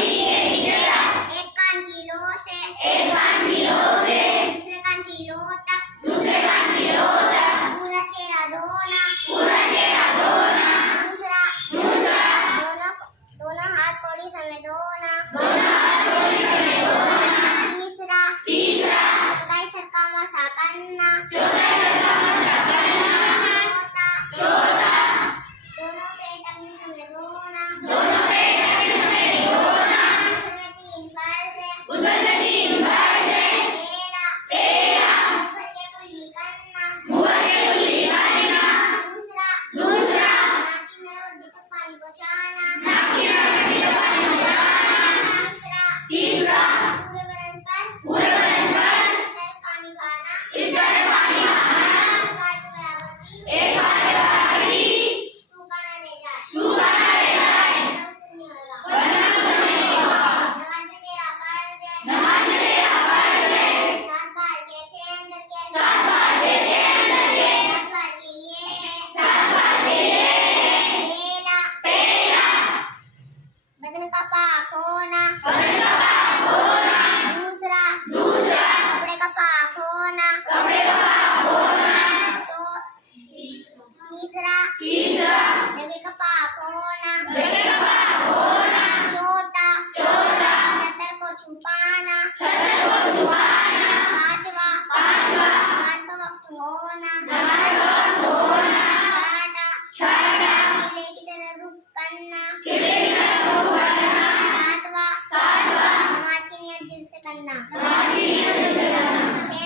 एक कान की लो से दूसरे कान की लो तक पूरा चेहरा धोना दूसरा दोनों हाथ थोड़ी समय धोना तीसरा चौथाई सरका मसा करना चौथा दोनों पेट अपने समय धोना उसमें 3 फर्ज है पहला मुंह के कुल्ली करना दूसरा नाक की नली तक पानी पहुंचाना तीसरा पूरे बदन पर इस तरह पानी खाना एक बार के बराबर ही सूखा न रह जाए वरना उसे नहीं होगा नमाज में तेरा फर्ज है 7 बार के 6 अंदर के 7 बार के ये पहला बदन का पाक होना दूसरा कपड़े का पाक होना तीसरा जगह का पाक होना चौथा सतर को छुपाना पांचवा नमाज का वक्त होना छठा किबले की तरफ रुख करना सातवां नमाज की नियत दिल से करना 6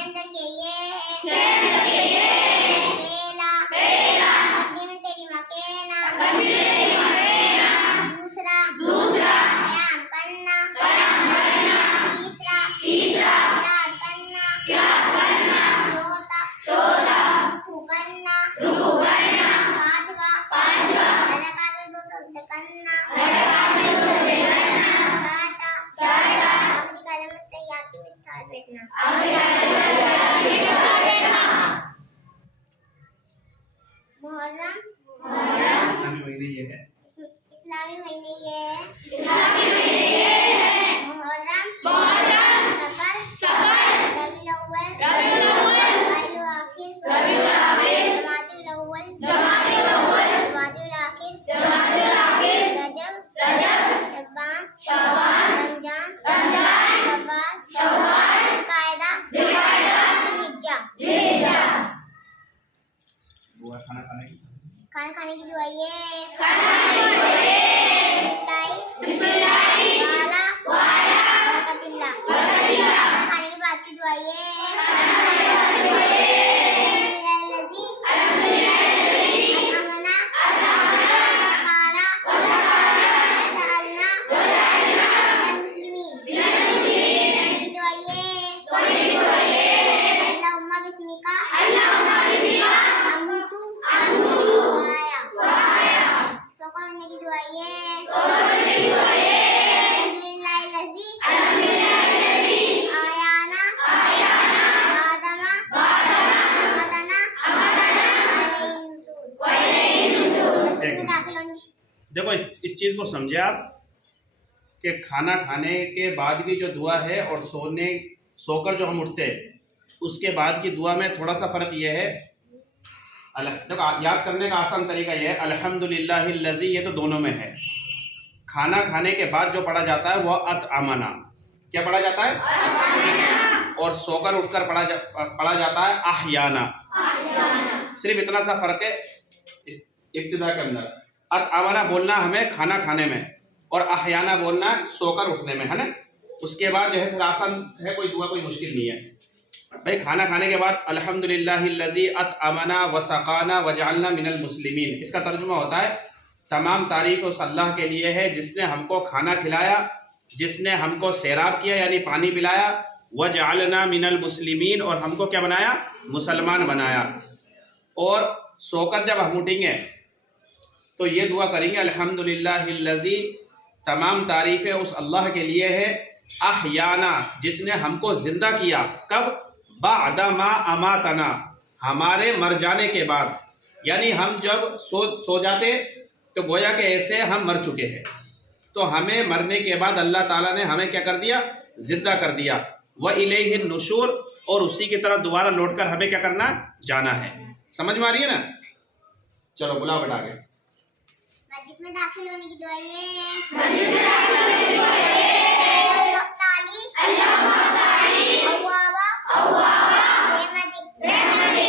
अंदर के ये है पहला गद्दी में तेरी माँ कहना दूसरा बयान करना तीसरा किरात करना चौथा रुकू करना पांचवा रकात में 2 सजदे करना छठा आखिरी कदम में तैयार के साथ बैठना मुहर्रम इस्लामी महीने ये है मुहर्रम सफर रबीउल अव्वल रबीउल आखिर जमादुल अव्वल जमादुल आखिर रजब शअबान रमजान शव्वाल ज़ुल्कायदा ज़िलहिज्जा खाना खाने की दुआ ये बिस्मिल्लाह वाला बरकतिल्लाह खाने के बाद की दुआ ये अल्हम्दुलिल्लाह अताना अल्लाहुम्मा बिस्मिका सोकर बनने की दुआ ये अल्हम्दुलिल्लाहिल्लज़ी आयाना बादमा अमदना देखो इस चीज को समझे आप कि खाना खाने के बाद की जो दुआ है और सोकर जो हम उठते हैं उसके बाद की दुआ में थोड़ा सा फर्क ये है। देखो याद करने का आसान तरीका ये है अल्हम्दुलिल्लाहिल्लज़ी, ये तो दोनों में है। खाना खाने के बाद जो पढ़ा जाता है वह अतअमना, क्या पढ़ा जाता है? और सोकर उठकर पढ़ा जाता है अहयाना। सिर्फ इतना सा फर्क है इब्तिदा के अंदर। अतअमना बोलना हमें खाना खाने में और अहयाना बोलना सोकर उठने में, है ना। उसके बाद जो है फिर आसान है, कोई दुआ कोई मुश्किल नहीं है भाई। खाना खाने के बाद अल्हम्दुलिल्लाहिल्लज़ी अतअमना वसक़ाना वजअलना मिनल मुस्लिमीन, इसका तर्जुमा होता है तमाम तारीफ़ उस अल्लाह के लिए है जिसने हमको खाना खिलाया, जिसने हमको सैराब किया यानी पानी पिलाया, वजअलना मिनल मुस्लिमीन, और हमको क्या बनाया? मुसलमान बनाया। और सोकर जब हम उठेंगे तो ये दुआ करेंगे अल्हम्दुलिल्लाहिल्लज़ी, तमाम तारीफ़ें उस अल्लाह के लिए है, अहयाना, जिसने हमको ज़िंदा किया, कब? बादा मा अमातना, हमारे मर जाने के बाद। यानी हम जब सो जाते तो गोया के ऐसे हम मर चुके हैं। तो हमें मरने के बाद अल्लाह ताला ने हमें क्या कर दिया, जिंदा कर दिया। व इलैहि नुशूर, और उसी की तरफ दोबारा लौटकर हमें क्या करना, जाना है। समझ में आ रही है ना? चलो बुलाओ बेटा आगे। मस्जिद में दाखिल होने की दुआ ये है। मस्जिद में दाखिल होने की दुआ ये है। अल्लाह मफ्ताली अव्वाबा रहमतिक।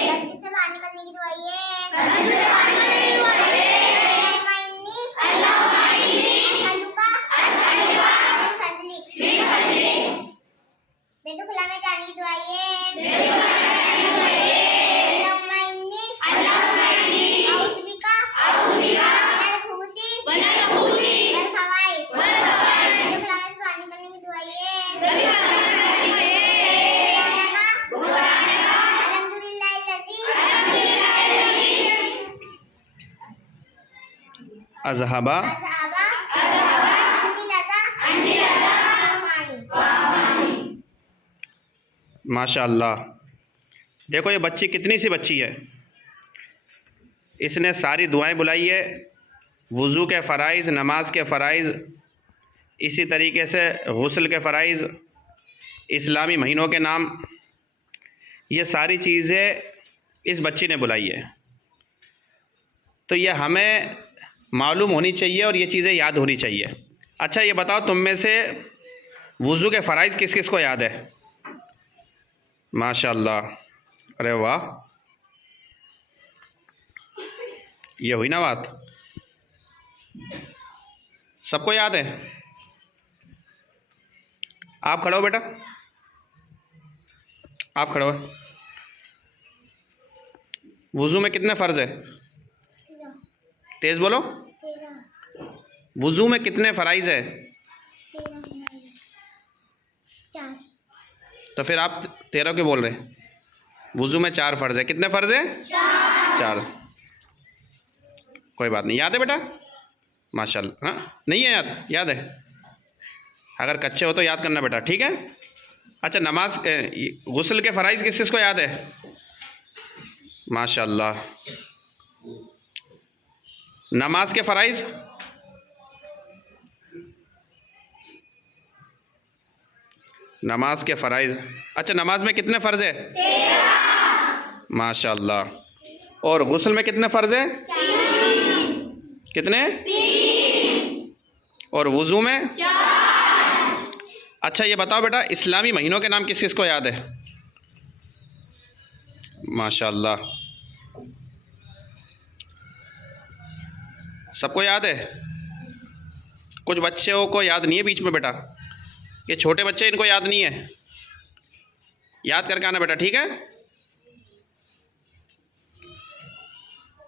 मस्जिद से बाहर निकलने की दुआ ये है। मस्जिद से बाहर निकलने की दुआ ये है। अल्लाहुम्मा इन्नी असअलुका मिन फज़लिक। बेतुखला में जाने की दुआ ये है। अल्लाहुम्मा इन्नी अऊज़ु बिका मिनल खुबुसी वल खबाइस। बेतुखला में बाहर निकलने की दुआ ये है। अज़हबा माशाअल्लाह। देखो ये बच्ची कितनी सी बच्ची है, इसने सारी दुआएं बुलाई है, वुज़ू के फ़राइज़, नमाज के फ़राइज़, इसी तरीके से गुस्ल के फ़राइज़, इस्लामी महीनों के नाम, ये सारी चीज़ें इस बच्ची ने बुलाई है। तो ये हमें मालूम होनी चाहिए और ये चीज़ें याद होनी चाहिए। अच्छा ये बताओ, तुम में से वुज़ू के फ़राइज़ किस किस को याद है? माशाअल्लाह, अरे वाह, ये हुई ना बात, सबको याद है। आप खड़ो बेटा, आप खड़ो। वुज़ू में कितने फ़र्ज़ है? तेज़ बोलो। वुज़ू में कितने फ़राइज़ है? 4। तो फिर आप 13 क्यों बोल रहे हैं? वुज़ू में 4 फ़र्ज़ है। कितने फ़र्ज़ है? 4। कोई बात नहीं, याद है बेटा? माशाअल्लाह। हाँ, नहीं है याद? याद है। अगर कच्चे हो तो याद करना बेटा, ठीक है? अच्छा, नमाज गुस्ल के फ़राइज़ किस किस को याद है? माशाअल्लाह। नमाज के फ़राइज़? नमाज के फ़राइज़, अच्छा नमाज में कितने फ़र्ज़ है? 13। माशाअल्लाह। और गुस्ल में कितने फ़र्ज़ है? 4। कितने? 3। और वुज़ू में? 4। अच्छा ये बताओ बेटा, इस्लामी महीनों के नाम किस किस को याद है? माशाअल्लाह, सबको याद है। कुछ बच्चों को याद नहीं है बीच में बेटा, ये छोटे बच्चे, इनको याद नहीं है। याद करके आना बेटा, ठीक है?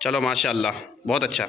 चलो माशाअल्लाह, बहुत अच्छा।